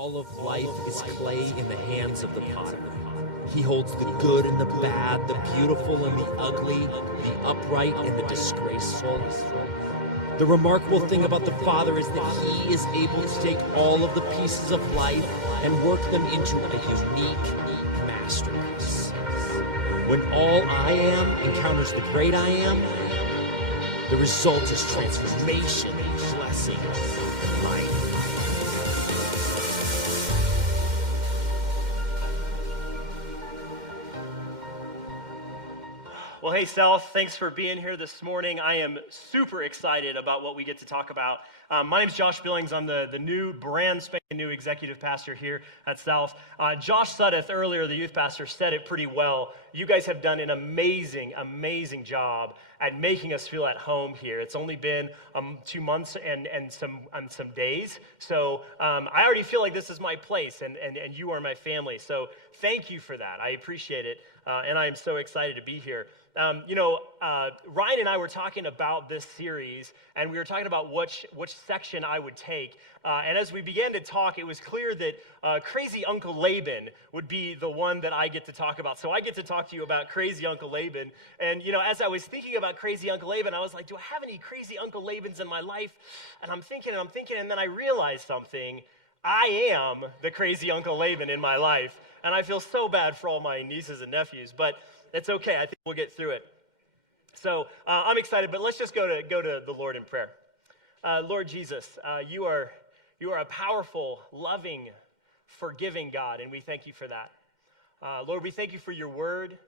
all of life is clay in the hands of the potter. He holds the good and the bad, the beautiful and the ugly, the upright and the disgraceful. The remarkable thing about the Father is that he is able to take all of the pieces of life and work them into a unique masterpiece. When all I am encounters the great I am, the result is transformation, blessing, and life. Well, hey, South, thanks for being here this morning. I am super excited about what we get to talk about. My name is Josh Billings. I'm the new, brand spanking new executive pastor here at South. Josh Suddeth, earlier, the youth pastor, said it pretty well. You guys have done an amazing, amazing job at making us feel at home here. It's only been 2 months and some days, so I already feel like this is my place, and you are my family. So thank you for that. I appreciate it, and I am so excited to be here. Ryan and I were talking about this series, and we were talking about which section I would take. And as we began to talk, it was clear that Crazy Uncle Laban would be the one that I get to talk about. So I get to talk to you about Crazy Uncle Laban. And, as I was thinking about Crazy Uncle Laban, I was like, do I have any Crazy Uncle Labans in my life? And I'm thinking, and then I realized something. I am the Crazy Uncle Laban in my life, and I feel so bad for all my nieces and nephews, but it's okay. I think we'll get through it. So I'm excited, but let's just go to the Lord in prayer. Lord Jesus, you are a powerful, loving, forgiving God, and we thank you for that. Lord, we thank you for your word.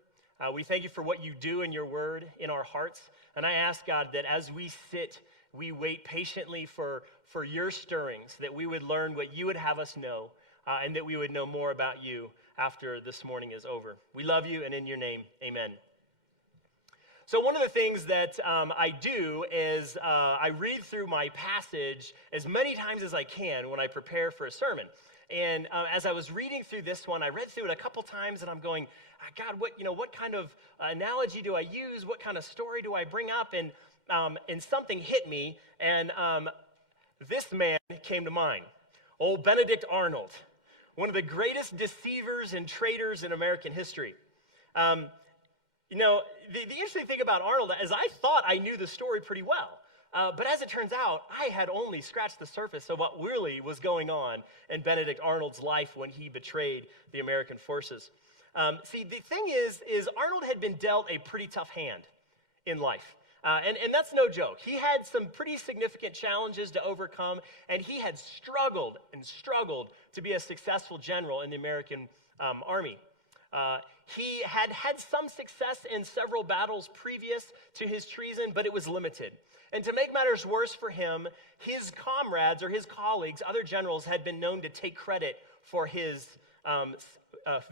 We thank you for what you do in your word in our hearts. And I ask, God, that as we sit, we wait patiently for your stirrings, that we would learn what you would have us know, and that we would know more about you after this morning is over. We love you, and in your name, amen. So one of the things that I do is I read through my passage as many times as I can when I prepare for a sermon. And as I was reading through this one, I read through it a couple times, and I'm going, God, what kind of analogy do I use? What kind of story do I bring up? And something hit me, and this man came to mind, old Benedict Arnold, one of the greatest deceivers and traitors in American history. The interesting thing about Arnold is I thought I knew the story pretty well. But as it turns out, I had only scratched the surface of what really was going on in Benedict Arnold's life when he betrayed the American forces. See, the thing is Arnold had been dealt a pretty tough hand in life. And that's no joke. He had some pretty significant challenges to overcome, and he had struggled to be a successful general in the American army. He had some success in several battles previous to his treason, but it was limited. And to make matters worse for him, his comrades or his colleagues, other generals, had been known to take credit for his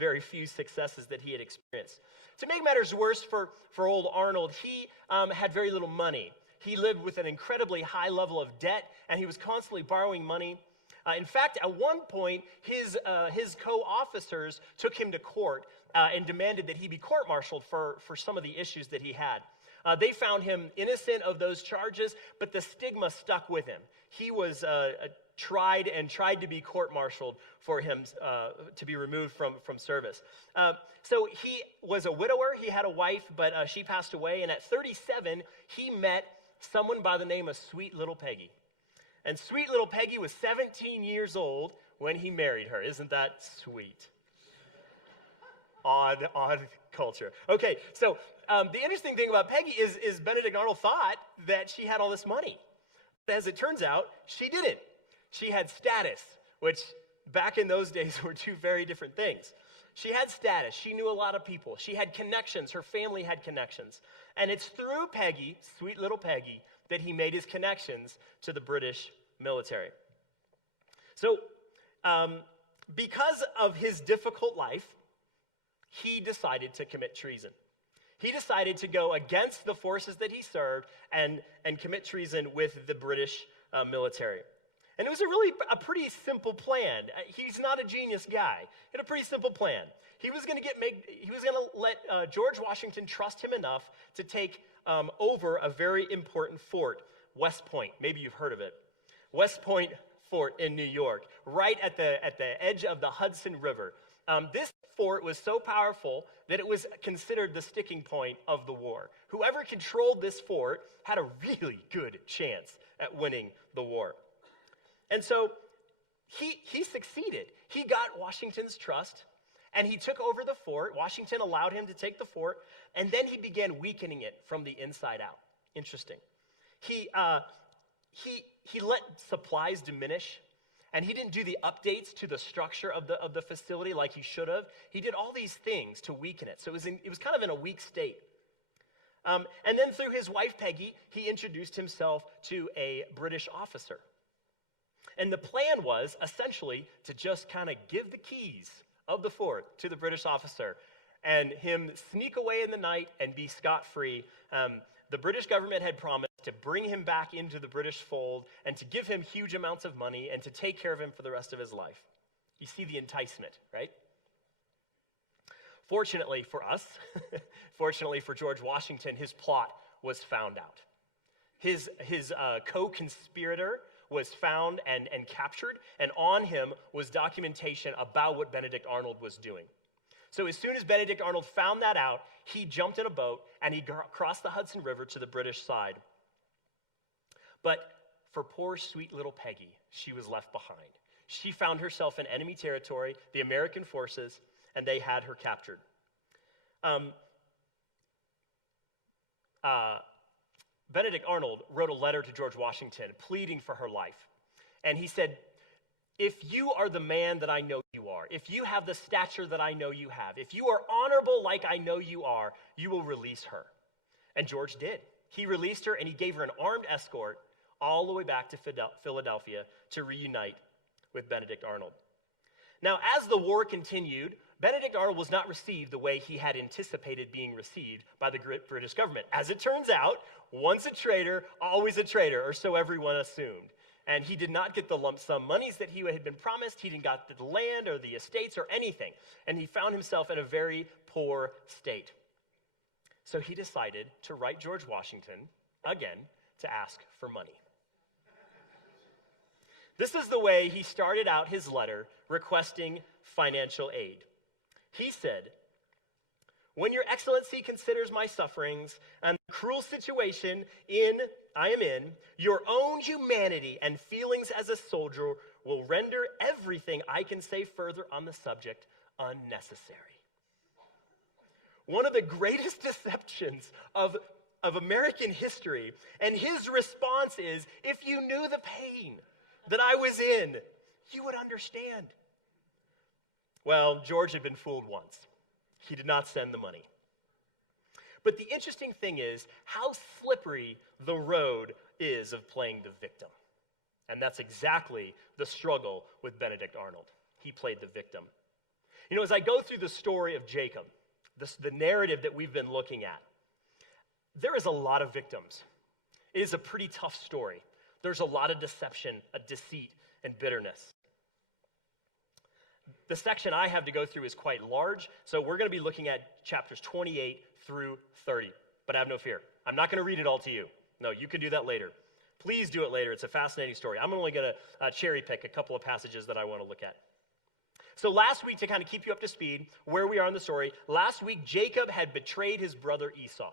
very few successes that he had experienced. To make matters worse for old Arnold, he had very little money. He lived with an incredibly high level of debt, and he was constantly borrowing money. In fact, at one point, his co-officers took him to court and demanded that he be court-martialed for some of the issues that he had. They found him innocent of those charges, but the stigma stuck with him. He was tried to be court-martialed for him to be removed from service. So he was a widower. He had a wife, but she passed away. And at 37, he met someone by the name of Sweet Little Peggy. And Sweet Little Peggy was 17 years old when he married her. Isn't that sweet? Odd culture. Okay, so the interesting thing about Peggy is Benedict Arnold thought that she had all this money. But as it turns out, she didn't. She had status, which back in those days were two very different things. She had status. She knew a lot of people. She had connections. Her family had connections. And it's through Peggy, Sweet Little Peggy, that he made his connections to the British military. So, because of his difficult life, he decided to commit treason. He decided to go against the forces that he served and commit treason with the British military. And it was a pretty simple plan. He's not a genius guy. He had a pretty simple plan. He was going to let George Washington trust him enough to take over a very important fort, West Point. Maybe you've heard of it. West Point fort in New York, right at the edge of the Hudson River. This fort was so powerful that it was considered the sticking point of the war. Whoever controlled this fort had a really good chance at winning the war. And so he succeeded. He got Washington's trust, and he took over the fort. Washington allowed him to take the fort, and then he began weakening it from the inside out. Interesting. He let supplies diminish, and he didn't do the updates to the structure of the facility like he should have. He did all these things to weaken it. So it was kind of in a weak state. And then through his wife, Peggy, he introduced himself to a British officer. And the plan was essentially to just kind of give the keys of the fort to the British officer and him sneak away in the night and be scot-free. The British government had promised to bring him back into the British fold and to give him huge amounts of money and to take care of him for the rest of his life. You see the enticement, right? Fortunately for us, fortunately for George Washington, his plot was found out. His co-conspirator was found and captured, and on him was documentation about what Benedict Arnold was doing. So as soon as Benedict Arnold found that out, he jumped in a boat and he crossed the Hudson River to the British side. But for poor, sweet little Peggy, she was left behind. She found herself in enemy territory, the American forces, and they had her captured. Benedict Arnold wrote a letter to George Washington pleading for her life. And he said, if you are the man that I know you are, if you have the stature that I know you have, if you are honorable like I know you are, you will release her. And George did. He released her and he gave her an armed escort all the way back to Philadelphia to reunite with Benedict Arnold. Now, as the war continued, Benedict Arnold was not received the way he had anticipated being received by the British government. As it turns out, once a traitor, always a traitor, or so everyone assumed. And he did not get the lump sum monies that he had been promised. He didn't get the land or the estates or anything. And he found himself in a very poor state. So he decided to write George Washington, again, to ask for money. This is the way he started out his letter requesting financial aid. He said, when your excellency considers my sufferings and the cruel situation I am in, your own humanity and feelings as a soldier will render everything I can say further on the subject unnecessary. One of the greatest deceptions of American history, and his response is, if you knew the pain that I was in, you would understand. Well, George had been fooled once. He did not send the money. But the interesting thing is how slippery the road is of playing the victim. And that's exactly the struggle with Benedict Arnold. He played the victim. You know, as I go through the story of Jacob, the narrative that we've been looking at, there is a lot of victims. It is a pretty tough story. There's a lot of deception, a deceit, and bitterness. The section I have to go through is quite large, so we're going to be looking at chapters 28 through 30. But have no fear. I'm not going to read it all to you. No, you can do that later. Please do it later. It's a fascinating story. I'm only going to cherry pick a couple of passages that I want to look at. So last week, to kind of keep you up to speed, where we are in the story, last week Jacob had betrayed his brother Esau.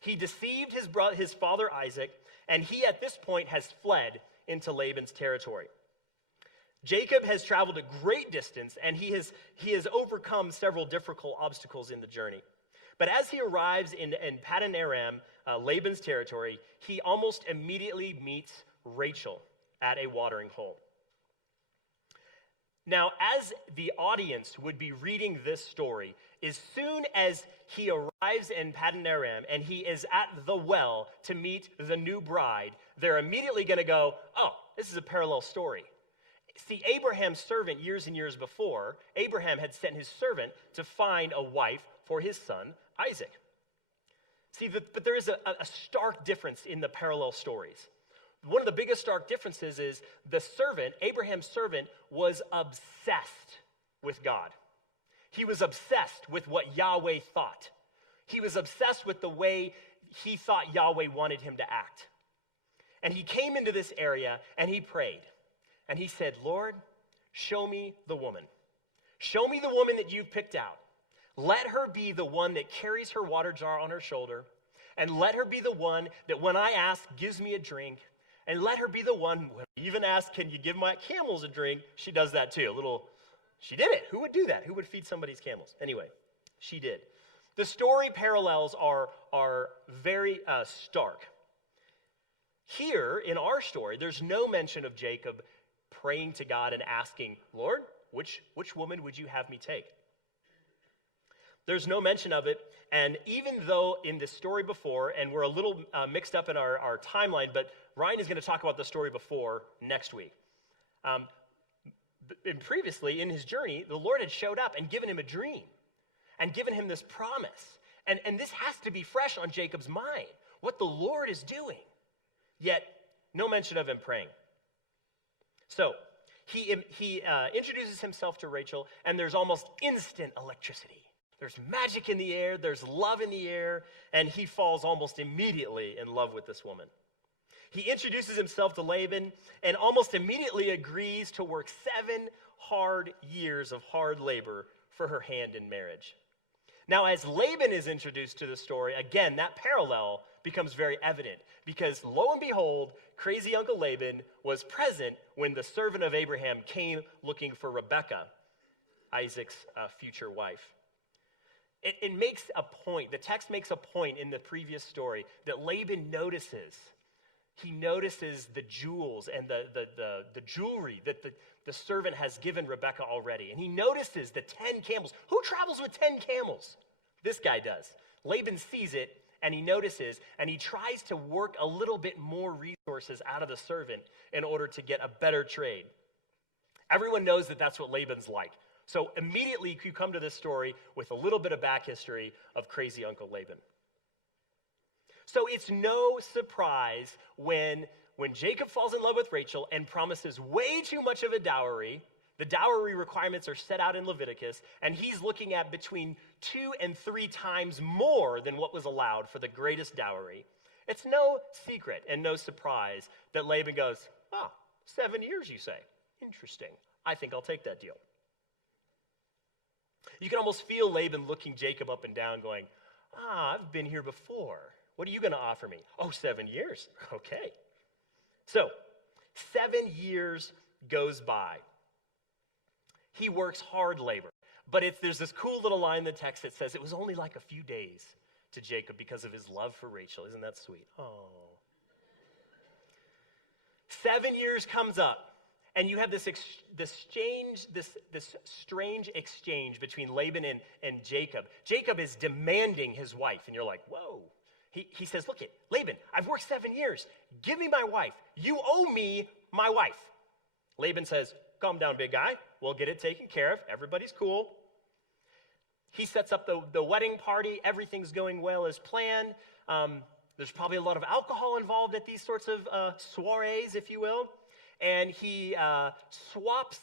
He deceived his father Isaac, and he at this point has fled into Laban's territory. Jacob has traveled a great distance, and he has overcome several difficult obstacles in the journey. But as he arrives in Paddan Aram, Laban's territory, he almost immediately meets Rachel at a watering hole. Now, as the audience would be reading this story, as soon as he arrives in Paddan Aram and he is at the well to meet the new bride, they're immediately going to go, oh, this is a parallel story. See, Abraham's servant years and years before, Abraham had sent his servant to find a wife for his son, Isaac. See, but there is a stark difference in the parallel stories. One of the biggest stark differences is the servant, Abraham's servant, was obsessed with God. He was obsessed with what Yahweh thought. He was obsessed with the way he thought Yahweh wanted him to act. And he came into this area and he prayed. And he said, Lord, show me the woman. Show me the woman that you've picked out. Let her be the one that carries her water jar on her shoulder. And let her be the one that when I ask, gives me a drink. And let her be the one, when I even ask, can you give my camels a drink? She does that too. She did it. Who would do that? Who would feed somebody's camels? Anyway, she did. The story parallels are very stark. Here in our story, there's no mention of Jacob praying to God and asking, Lord, which woman would you have me take? There's no mention of it, and even though in the story before, and we're a little mixed up in our timeline, but Ryan is going to talk about the story before next week. And previously in his journey, the Lord had showed up and given him a dream and given him this promise. And this has to be fresh on Jacob's mind, what the Lord is doing. Yet, no mention of him praying. So, he introduces himself to Rachel, and there's almost instant electricity. There's magic in the air, there's love in the air, and he falls almost immediately in love with this woman. He introduces himself to Laban and almost immediately agrees to work 7 hard years of hard labor for her hand in marriage. Now, as Laban is introduced to the story, again, that parallel becomes very evident because lo and behold, crazy Uncle Laban was present when the servant of Abraham came looking for Rebekah, Isaac's future wife. It makes a point, the text makes a point in the previous story that Laban notices. He notices the jewels and the jewelry that the servant has given Rebekah already. And he notices the 10 camels. Who travels with 10 camels? This guy does. Laban sees it and he notices and he tries to work a little bit more resources out of the servant in order to get a better trade. Everyone knows that that's what Laban's like. So immediately you come to this story with a little bit of back history of crazy Uncle Laban. So it's no surprise when Jacob falls in love with Rachel and promises way too much of a dowry. The dowry requirements are set out in Leviticus, and he's looking at between 2 and 3 times more than what was allowed for the greatest dowry. It's no secret and no surprise that Laban goes, 7 years you say? Interesting. I think I'll take that deal. You can almost feel Laban looking Jacob up and down going, I've been here before. What are you going to offer me? 7 years. Okay. So, 7 years goes by. He works hard labor. But there's this cool little line in the text that says it was only like a few days to Jacob because of his love for Rachel. Isn't that sweet? 7 years comes up. And you have this strange exchange between Laban and Jacob. Jacob is demanding his wife. And you're like, whoa. He says, look, Laban, I've worked 7 years. Give me my wife. You owe me my wife. Laban says, calm down, big guy. We'll get it taken care of. Everybody's cool. He sets up the wedding party. Everything's going well as planned. There's probably a lot of alcohol involved at these sorts of soirees, if you will. And he swaps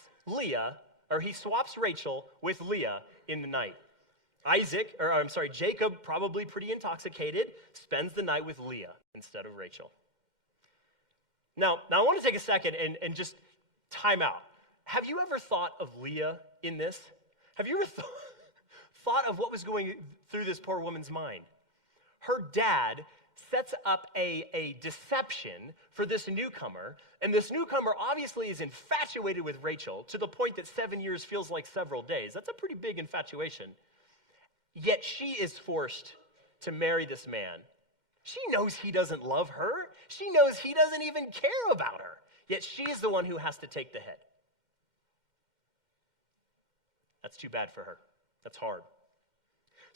Rachel with Leah in the night. Jacob, probably pretty intoxicated, spends the night with Leah instead of Rachel. Now I want to take a second and just time out. Have you ever thought of Leah in this? Have you ever thought of what was going through this poor woman's mind? Her dad sets up a deception for this newcomer, and this newcomer obviously is infatuated with Rachel to the point that 7 years feels like several days. That's a pretty big infatuation. Yet she is forced to marry this man. She knows he doesn't love her. She knows he doesn't even care about her. Yet she is the one who has to take the hit. That's too bad for her. That's hard.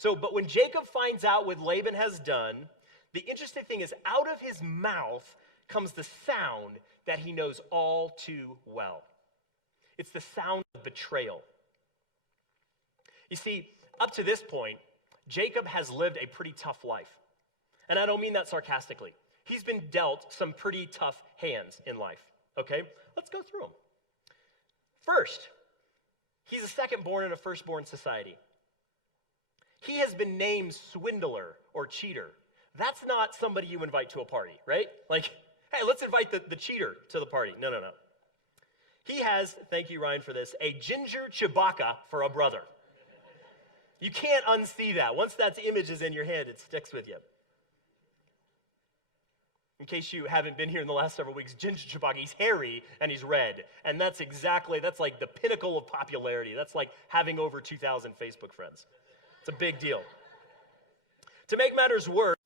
But when Jacob finds out what Laban has done, the interesting thing is out of his mouth comes the sound that he knows all too well. It's the sound of betrayal. You see, up to this point, Jacob has lived a pretty tough life. And I don't mean that sarcastically. He's been dealt some pretty tough hands in life, okay? Let's go through them. First, he's a second-born in a first-born society. He has been named swindler or cheater. That's not somebody you invite to a party, right? Like, hey, let's invite the cheater to the party. No. He has, thank you, Ryan, for this, a ginger Chewbacca for a brother. You can't unsee that. Once that image is in your head, it sticks with you. In case you haven't been here in the last several weeks, Ginger Chewbacca, he's hairy and he's red. And that's like the pinnacle of popularity. That's like having over 2,000 Facebook friends. It's a big deal. To make matters worse,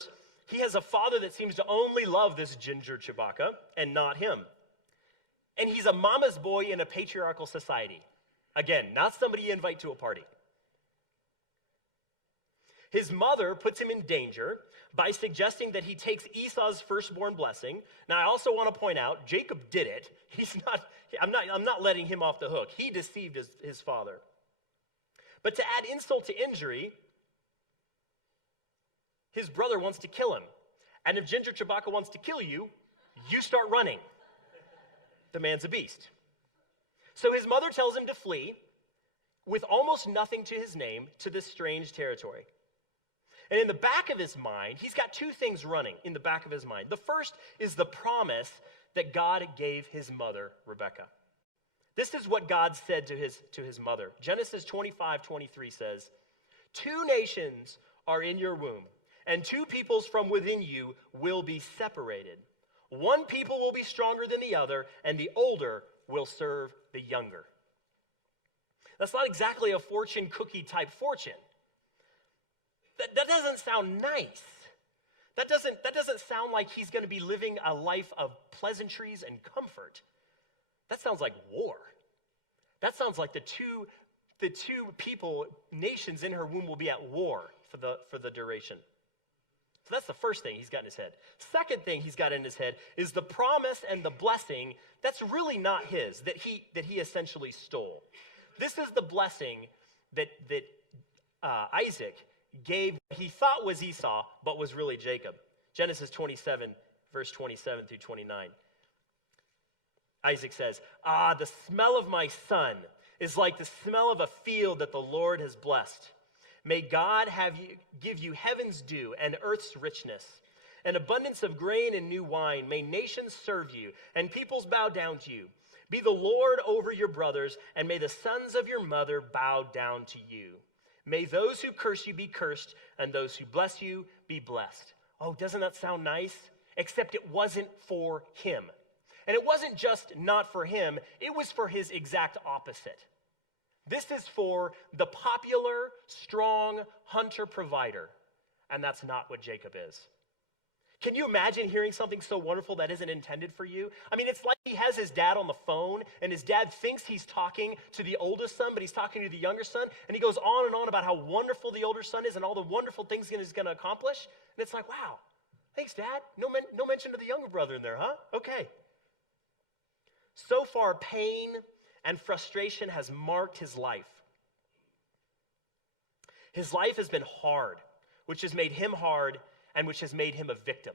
he has a father that seems to only love this Ginger Chewbacca and not him. And he's a mama's boy in a patriarchal society. Again, not somebody you invite to a party. His mother puts him in danger by suggesting that he takes Esau's firstborn blessing. Now, I also want to point out, Jacob did it. I'm not letting him off the hook. He deceived his father. But to add insult to injury, his brother wants to kill him. And if Ginger Chewbacca wants to kill you, you start running. The man's a beast. So his mother tells him to flee with almost nothing to his name to this strange territory. And in the back of his mind, he's got two things running in the back of his mind. The first is the promise that God gave his mother, Rebekah. This is what God said to his mother. Genesis 25:23 says, 2 nations are in your womb, and 2 peoples from within you will be separated. 1 people will be stronger than the other, and the older will serve the younger. That's not exactly a fortune cookie type fortune. That doesn't sound nice. That doesn't sound like he's going to be living a life of pleasantries and comfort. That sounds like war. That sounds like the two nations in her womb will be at war for the duration. So that's the first thing he's got in his head. Second thing he's got in his head is the promise and the blessing that's really not his, that he essentially stole. This is the blessing that Isaac gave what he thought was Esau, but was really Jacob. Genesis 27, verse 27 through 29. Isaac says, the smell of my son is like the smell of a field that the Lord has blessed. May God give you heaven's dew and earth's richness, an abundance of grain and new wine. May nations serve you, and peoples bow down to you. Be the Lord over your brothers, and may the sons of your mother bow down to you. May those who curse you be cursed, and those who bless you be blessed. Oh, doesn't that sound nice? Except it wasn't for him. And it wasn't just not for him, it was for his exact opposite. This is for the popular, strong hunter-provider, and that's not what Jacob is. Can you imagine hearing something so wonderful that isn't intended for you? I mean, it's like he has his dad on the phone, and his dad thinks he's talking to the oldest son, but he's talking to the younger son, and he goes on and on about how wonderful the older son is and all the wonderful things he's going to accomplish. And it's like, wow, thanks, Dad. No mention of the younger brother in there, huh? Okay. So far, pain and frustration has marked his life. His life has been hard, which has made him hard and which has made him a victim.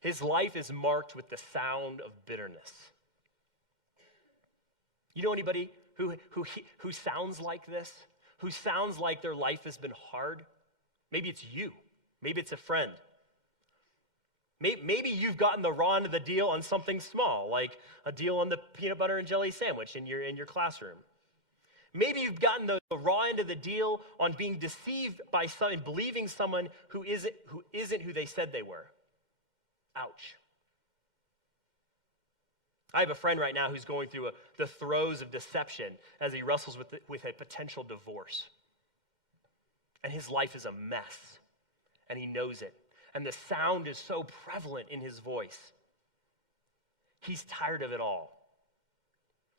His life is marked with the sound of bitterness. You know anybody who sounds like this? Who sounds like their life has been hard? Maybe it's you. Maybe it's a friend. Maybe you've gotten the raw end of the deal on something small, like a deal on the peanut butter and jelly sandwich in your classroom. Maybe you've gotten the raw end of the deal on being deceived by someone, believing someone who isn't who they said they were. Ouch. I have a friend right now who's going through the throes of deception as he wrestles with a potential divorce. And his life is a mess, and he knows it. And the sound is so prevalent in his voice. He's tired of it all.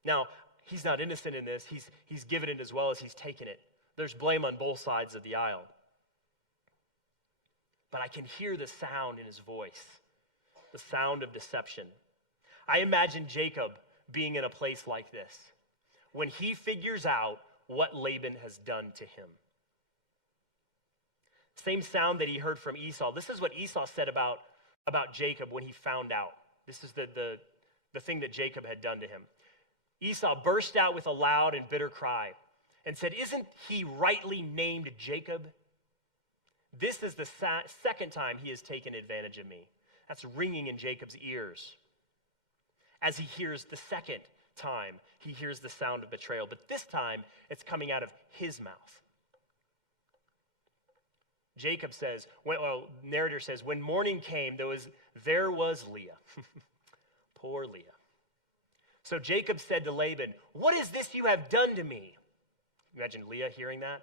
Now, he's not innocent in this. He's given it as well as he's taken it. There's blame on both sides of the aisle. But I can hear the sound in his voice, the sound of deception. I imagine Jacob being in a place like this when he figures out what Laban has done to him. Same sound that he heard from Esau. This is what Esau said about Jacob when he found out. This is the thing that Jacob had done to him. Esau burst out with a loud and bitter cry and said, "Isn't he rightly named Jacob? This is the second time he has taken advantage of me." That's ringing in Jacob's ears. as he hears the second time he hears the sound of betrayal, but this time it's coming out of his mouth. Jacob says, narrator says, when morning came, there was Leah. Poor Leah. So Jacob said to Laban, what is this you have done to me? Imagine Leah hearing that.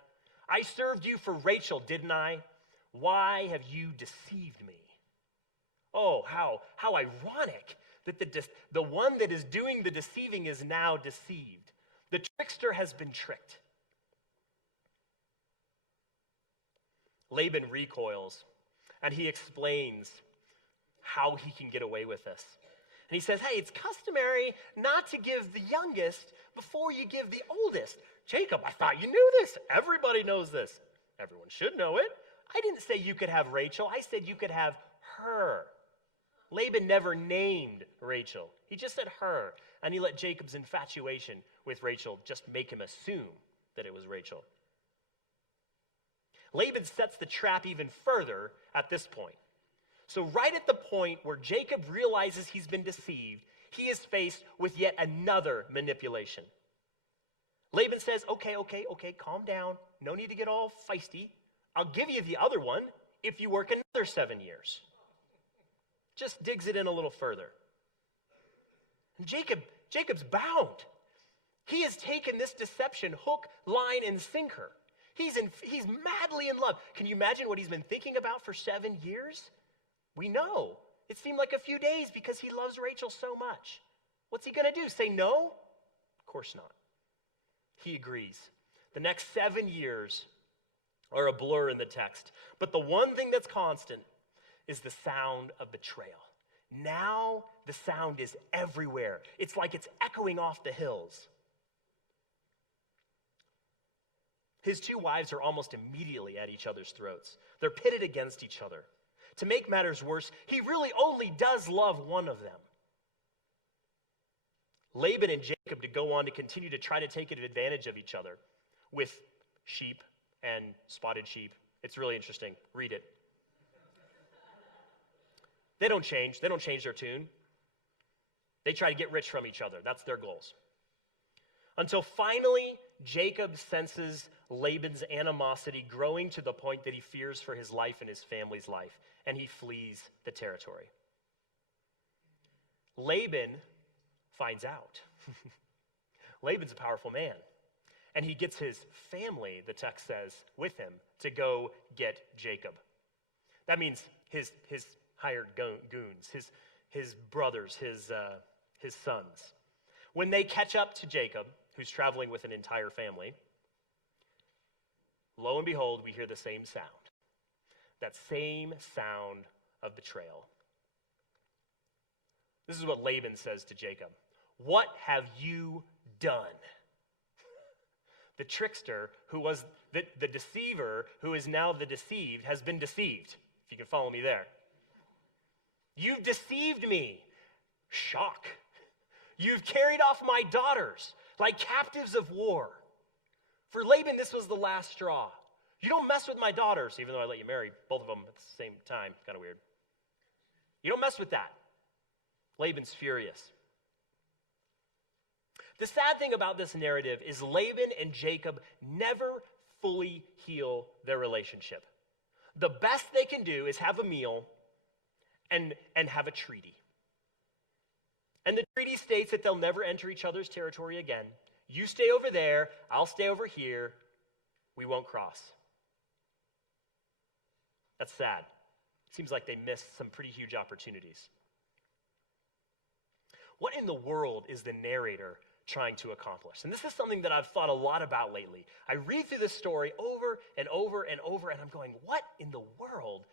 I served you for Rachel, didn't I? Why have you deceived me? Oh, how ironic that the one that is doing the deceiving is now deceived. The trickster has been tricked. Laban recoils, and he explains how he can get away with this. And he says, hey, it's customary not to give the youngest before you give the oldest. Jacob, I thought you knew this. Everybody knows this. Everyone should know it. I didn't say you could have Rachel. I said you could have her. Laban never named Rachel. He just said her. And he let Jacob's infatuation with Rachel just make him assume that it was Rachel. Laban sets the trap even further at this point. So right at the point where Jacob realizes he's been deceived, he is faced with yet another manipulation. Laban says, okay, calm down. No need to get all feisty. I'll give you the other one if you work another 7 years. Just digs it in a little further. And Jacob's bound. He has taken this deception hook, line, and sinker. He's madly in love. Can you imagine what he's been thinking about for 7 years? We know. It seemed like a few days because he loves Rachel so much. What's he going to do? Say no? Of course not. He agrees. The next 7 years are a blur in the text. But the one thing that's constant is the sound of betrayal. Now the sound is everywhere. It's like it's echoing off the hills. His two wives are almost immediately at each other's throats. They're pitted against each other. To make matters worse, he really only does love one of them. Laban and Jacob to go on to continue to try to take advantage of each other with sheep and spotted sheep. It's really interesting. Read it. They don't change. They don't change their tune. They try to get rich from each other. That's their goals. Until finally, Jacob senses Laban's animosity growing to the point that he fears for his life and his family's life, and he flees the territory. Laban finds out. Laban's a powerful man, and he gets his family, the text says, with him to go get Jacob. That means his hired goons, his brothers, his sons. When they catch up to Jacob, who's traveling with an entire family, lo and behold, we hear the same sound. That same sound of betrayal. This is what Laban says to Jacob. What have you done? The trickster, who was the deceiver, who is now the deceived, has been deceived. If you can follow me there. You've deceived me. Shock. You've carried off my daughters like captives of war. For Laban, this was the last straw. You don't mess with my daughters, even though I let you marry both of them at the same time. Kind of weird. You don't mess with that. Laban's furious. The sad thing about this narrative is Laban and Jacob never fully heal their relationship. The best they can do is have a meal and have a treaty. And the treaty states that they'll never enter each other's territory again. You stay over there, I'll stay over here. We won't cross. That's sad. It seems like they missed some pretty huge opportunities. What in the world is the narrator trying to accomplish? And this is something that I've thought a lot about lately. I read through this story over and over and over, and I'm going, what in the world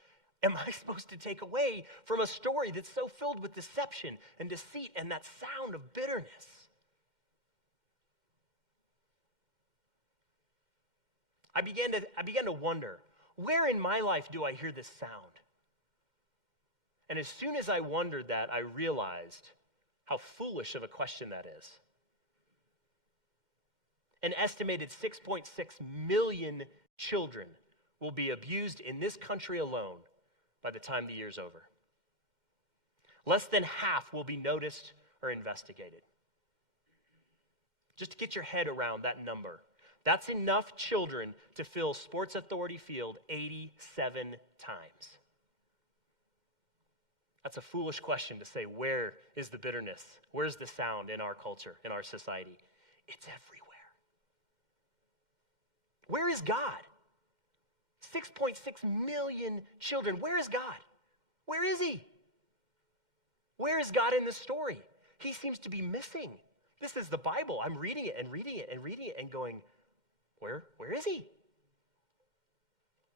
am I supposed to take away from a story that's so filled with deception and deceit and that sound of bitterness? I began to wonder, where in my life do I hear this sound? And as soon as I wondered that, I realized how foolish of a question that is. An estimated 6.6 million children will be abused in this country alone by the time the year's over. Less than half will be noticed are investigated. Just to get your head around that number. That's enough children to fill Sports Authority Field 87 times. That's a foolish question to say, where is the bitterness? Where's the sound in our culture, in our society? It's everywhere. Where is God? 6.6 million children. Where is God? Where is he? Where is God in this story? He seems to be missing. This is the Bible. I'm reading it and reading it and reading it and going, where is he?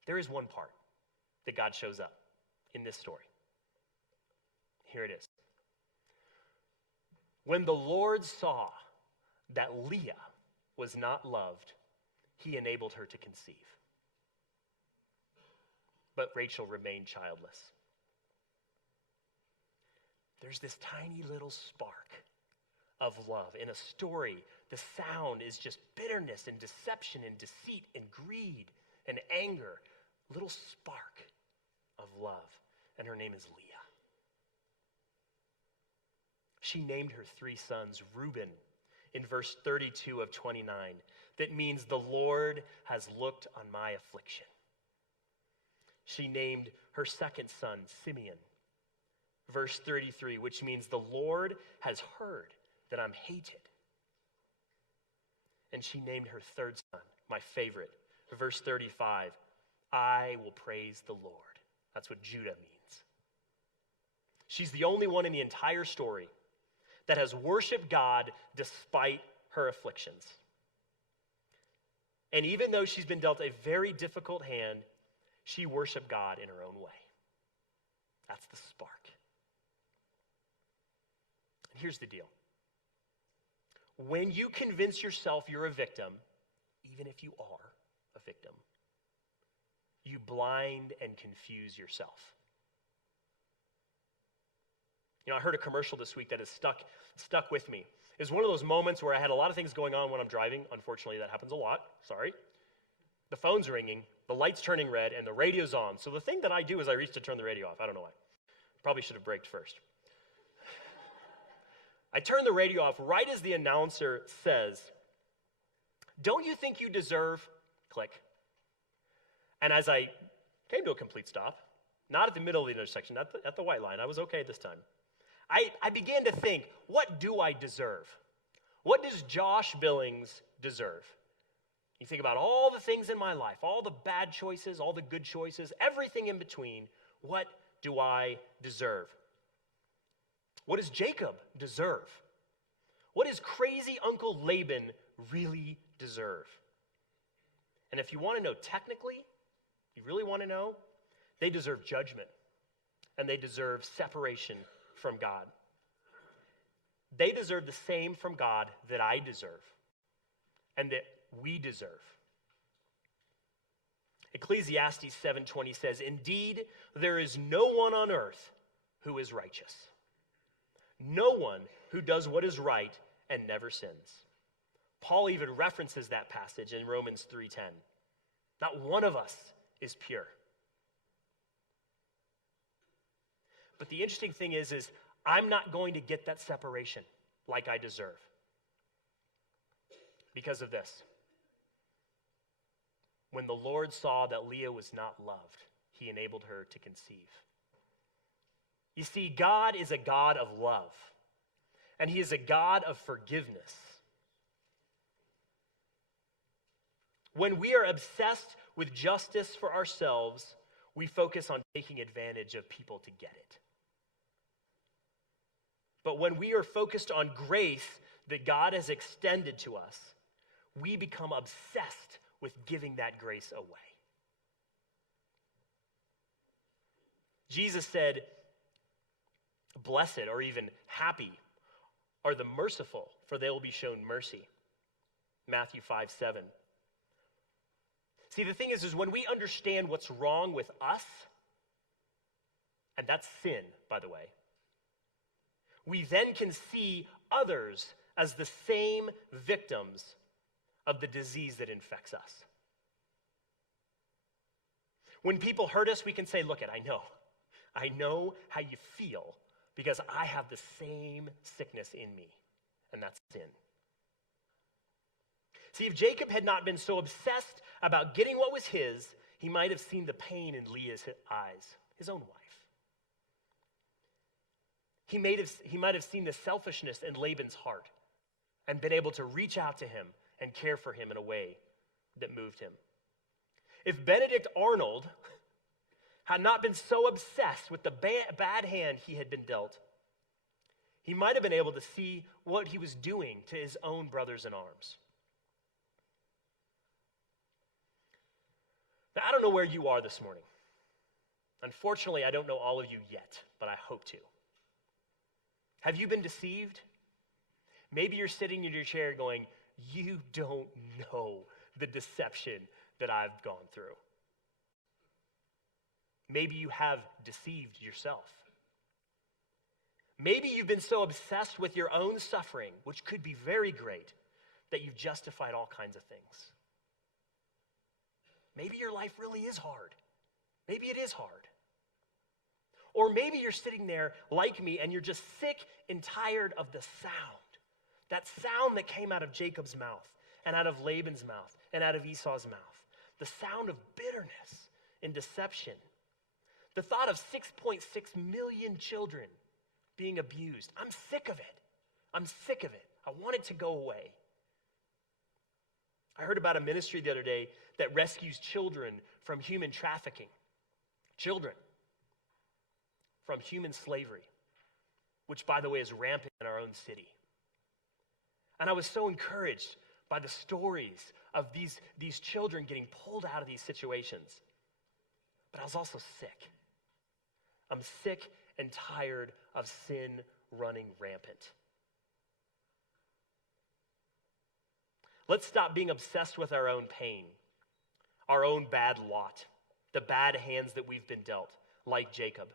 There is one part that God shows up in this story. Here it is. When the Lord saw that Leah was not loved, he enabled her to conceive. But Rachel remained childless. There's this tiny little spark of love in a story. The sound is just bitterness and deception and deceit and greed and anger. Little spark of love. And her name is Leah. She named her 3 sons Reuben in verse 32 of 29. That means the Lord has looked on my affliction. She named her second son Simeon, verse 33, which means the Lord has heard that I'm hated. And she named her third son, my favorite, verse 35, I will praise the Lord. That's what Judah means. She's the only one in the entire story that has worshiped God despite her afflictions. And even though she's been dealt a very difficult hand, she worshiped God in her own way. That's the spark. And here's the deal. When you convince yourself you're a victim, even if you are a victim, you blind and confuse yourself. You know, I heard a commercial this week that has stuck with me. It was one of those moments where I had a lot of things going on when I'm driving. Unfortunately, that happens a lot. Sorry. The phone's ringing, the light's turning red, and the radio's on. So the thing that I do is I reach to turn the radio off. I don't know why. Probably should have braked first. I turn the radio off right as the announcer says, don't you think you deserve, click. And as I came to a complete stop, not at the middle of the intersection, at the white line, I was okay this time. I began to think, what do I deserve? What does Josh Billings deserve? You think about all the things in my life, all the bad choices, all the good choices, everything in between. What do I deserve? What does Jacob deserve? What does crazy Uncle Laban really deserve? And if you want to know technically, you really want to know, they deserve judgment and they deserve separation from God. They deserve the same from God that I deserve and that we deserve. Ecclesiastes 7:20 says, indeed, there is no one on earth who is righteous. No one who does what is right and never sins. Paul even references that passage in Romans 3:10. Not one of us is pure. But the interesting thing is I'm not going to get that separation like I deserve because of this. When the Lord saw that Leah was not loved, he enabled her to conceive. You see, God is a God of love, and he is a God of forgiveness. When we are obsessed with justice for ourselves, we focus on taking advantage of people to get it. But when we are focused on grace that God has extended to us, we become obsessed with giving that grace away. Jesus said, blessed or even happy are the merciful, for they will be shown mercy. Matthew 5:7. See, the thing is when we understand what's wrong with us, and that's sin, by the way, we then can see others as the same victims of the disease that infects us. When people hurt us, we can say, look, I know how you feel because I have the same sickness in me, and that's sin. See, if Jacob had not been so obsessed about getting what was his, he might have seen the pain in Leah's eyes, his own wife. He might have seen the selfishness in Laban's heart and been able to reach out to him and care for him in a way that moved him. If Benedict Arnold had not been so obsessed with the bad hand he had been dealt, he might have been able to see what he was doing to his own brothers in arms. Now, I don't know where you are this morning. Unfortunately, I don't know all of you yet, but I hope to. Have you been deceived? Maybe you're sitting in your chair going, you don't know the deception that I've gone through. Maybe you have deceived yourself. Maybe you've been so obsessed with your own suffering, which could be very great, that you've justified all kinds of things. Maybe your life really is hard. Maybe it is hard. Or maybe you're sitting there like me and you're just sick and tired of the sound. That sound that came out of Jacob's mouth and out of Laban's mouth and out of Esau's mouth. The sound of bitterness and deception. The thought of 6.6 million children being abused. I'm sick of it. I'm sick of it. I want it to go away. I heard about a ministry the other day that rescues children from human trafficking. Children from human slavery, which, by the way, is rampant in our own city. And I was so encouraged by the stories of these children getting pulled out of these situations. But I was also sick. I'm sick and tired of sin running rampant. Let's stop being obsessed with our own pain, our own bad lot, the bad hands that we've been dealt, like Jacob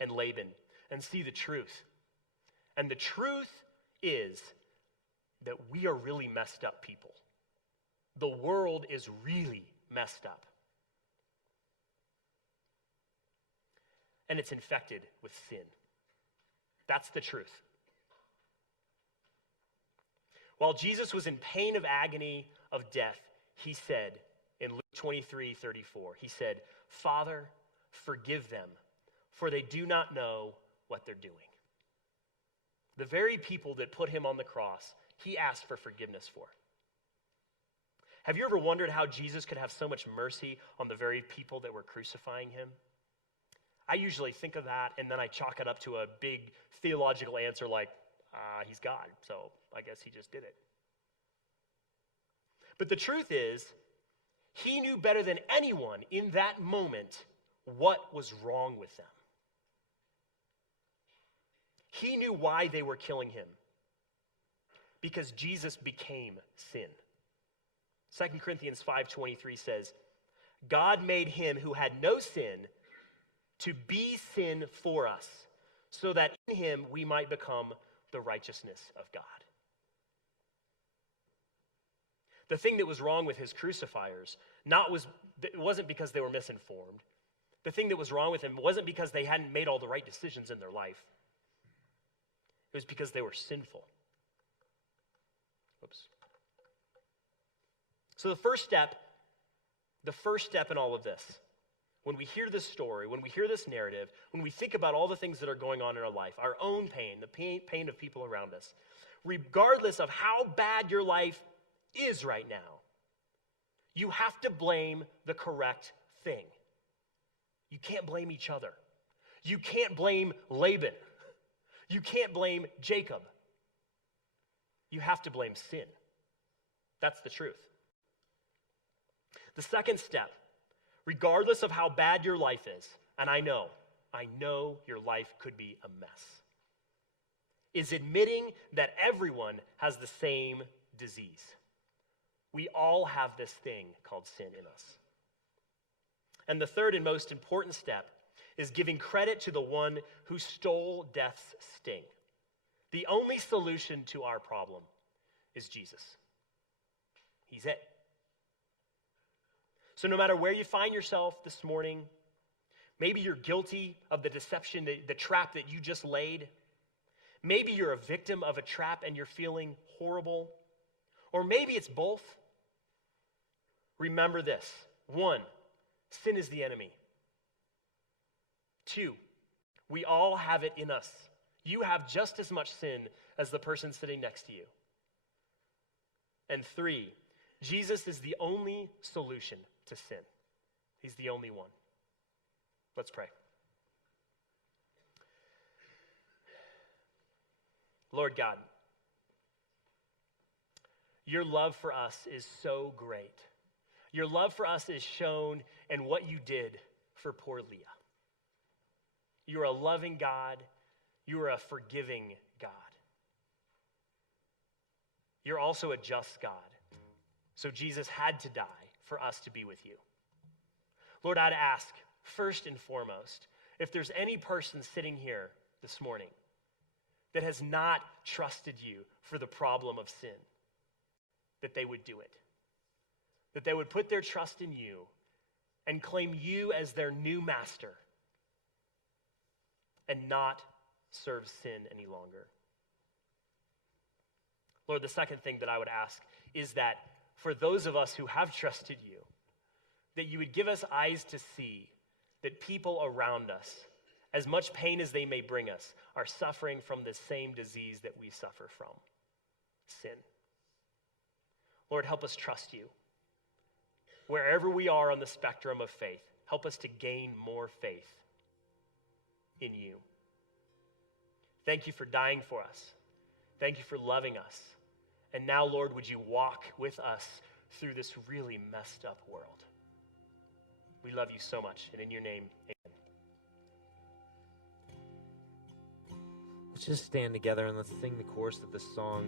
and Laban, and see the truth. And the truth is that we are really messed up people. The world is really messed up. And it's infected with sin. That's the truth. While Jesus was in pain of agony of death, he said in Luke 23:34, he said, "Father, forgive them, for they do not know what they're doing." The very people that put him on the cross, he asked for forgiveness for. Have you ever wondered how Jesus could have so much mercy on the very people that were crucifying him? I usually think of that and then I chalk it up to a big theological answer like, he's God, so I guess he just did it. But the truth is, he knew better than anyone in that moment what was wrong with them. He knew why they were killing him. Because Jesus became sin. 2 Corinthians 5:23 says, God made him who had no sin to be sin for us, so that in him we might become the righteousness of God. The thing that was wrong with his crucifiers it wasn't because they were misinformed. The thing that was wrong with them wasn't because they hadn't made all the right decisions in their life. It was because they were sinful. Oops. So the first step in all of this, when we hear this story, when we hear this narrative, when we think about all the things that are going on in our life, our own pain, the pain of people around us, regardless of how bad your life is right now, you have to blame the correct thing. You can't blame each other. You can't blame Laban. You can't blame Jacob. You have to blame sin. That's the truth. The second step, regardless of how bad your life is, and I know your life could be a mess, is admitting that everyone has the same disease. We all have this thing called sin in us. And the third and most important step is giving credit to the one who stole death's sting. The only solution to our problem is Jesus. He's it. So no matter where you find yourself this morning, maybe you're guilty of the deception, the trap that you just laid. Maybe you're a victim of a trap and you're feeling horrible. Or maybe it's both. Remember this. 1, sin is the enemy. 2, we all have it in us. You have just as much sin as the person sitting next to you. And 3, Jesus is the only solution to sin. He's the only one. Let's pray. Lord God, your love for us is so great. Your love for us is shown in what you did for poor Leah. You are a loving God. You are a forgiving God. You're also a just God. So Jesus had to die for us to be with you. Lord, I'd ask, first and foremost, if there's any person sitting here this morning that has not trusted you for the problem of sin, that they would do it. That they would put their trust in you and claim you as their new master and not serve sin any longer. Lord, the second thing that I would ask is that for those of us who have trusted you, that you would give us eyes to see that people around us, as much pain as they may bring us, are suffering from the same disease that we suffer from, sin. Lord, help us trust you. Wherever we are on the spectrum of faith, help us to gain more faith in you. Thank you for dying for us. Thank you for loving us. And now, Lord, would you walk with us through this really messed up world? We love you so much, and in your name, amen. Let's just stand together and let's sing the chorus of this song.